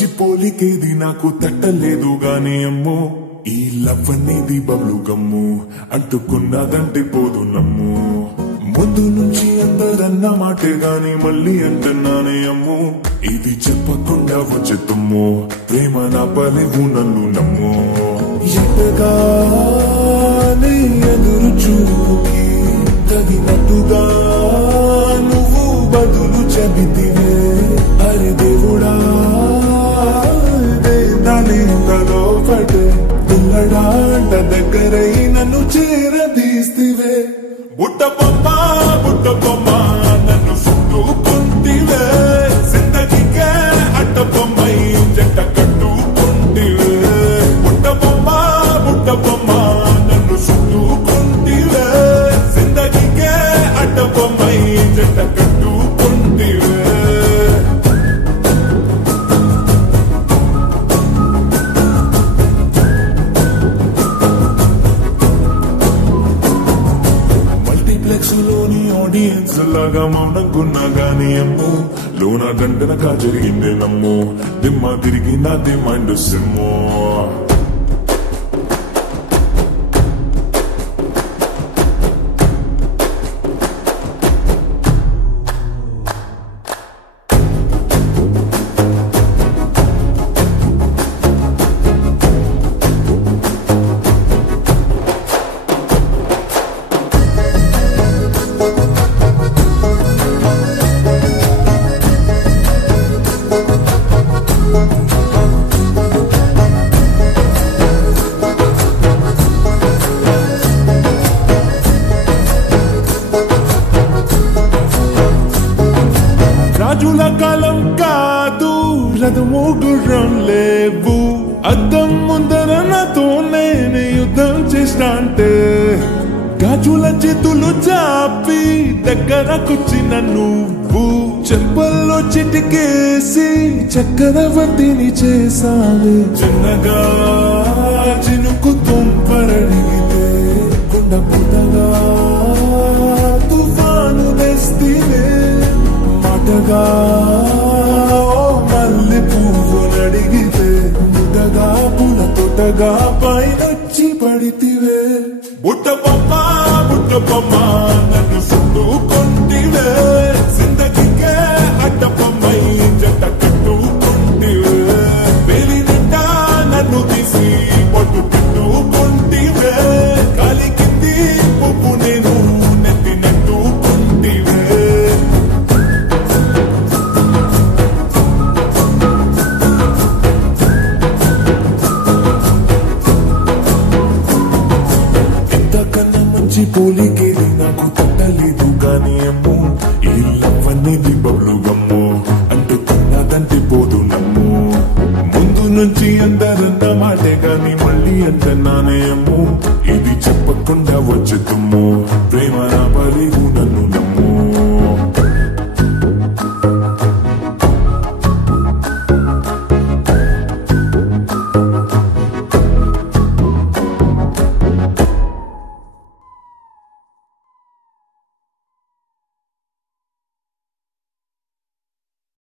మంచి పోలికేది నాకు తట్టలేదు గానీ అమ్మో ఈ లవ్ అనేది బబ్లు గమ్ము అంటుకున్నదంటే పోదు నమ్ము ముందు నుంచి అందరన్న మాటే గాని మళ్ళీ అంటున్నానే అమ్ము ఇది చెప్పకుండా వచ్చే తుమ్ము ప్రేమ నా పలేవు నన్ను నమ్ము ఎంతగానే ఎదురు చూకి తగినట్టుగా నువ్వు బదులు చెబితివే అరే దేవుడా దాని తలో పడే పిల్లడాంట దగ్గరై నన్ను చేరదీస్తివే బుట్ట బొమ్మ నన్ను చుట్టుకుంటివే జిందగీకే అట్ట బొమ్మై జంట కట్టుకుంటివే బుట్ట బొమ్మ నన్ను చుట్టుకుంటివే జిందగీకే అట్ట బొమ్మై జంట కట్టుకుంటివే లోని ఆడియన్స్ లాగా మౌనంకున్నా గానీ అమ్ము లోన దండనగా జరిగిందే నమ్ము దిమ్మ తిరిగి నాదే మైండ్ సిమ్ము రాజుల కాలం కాదు రథము గుర్రం లేవు అద్దం ముందర నాతో నేను యుద్ధం చేస్తా అంటే గాజుల చేతులు చాపి దగ్గరకొచ్చిన నువ్వు చెంపల్లో చిటికేసి చక్రవర్తిని చేసావు చిన్నగా చినుకు తుంపరడిగితే కుండ పుట్టగా తుఫాను తెస్తే మాటగా మల్లె పువ్వు నడిగితే ముద్దగా పూల తోటగా పైనొచ్చి పడితివే బుట్ట బొమ్మ నన్ను చుట్టుకుంటివే జిందగీకే అడ్డ బొమ్మై జంట కట్టుకుంటివే వేలి నిండా నన్ను తీసి పొట్టు పెట్టుకుంటివే కాలి కింది పువ్వు నేను నెత్తినట్టుకుంటివే పోలికేది నాకు తట్టలేదు గానీ అమ్ము ఈ లవ్ అనేది బబ్లు గమ్ము అంటుకున్నదంటే పోదు నమ్ము ముందు నుంచి అందరన్న మాటే గాని మళ్ళీ అంటున్నానే అమ్ము ఇది చెప్పకుండా వచ్చే తుమ్ము ప్రేమ నా పలేవు నన్ను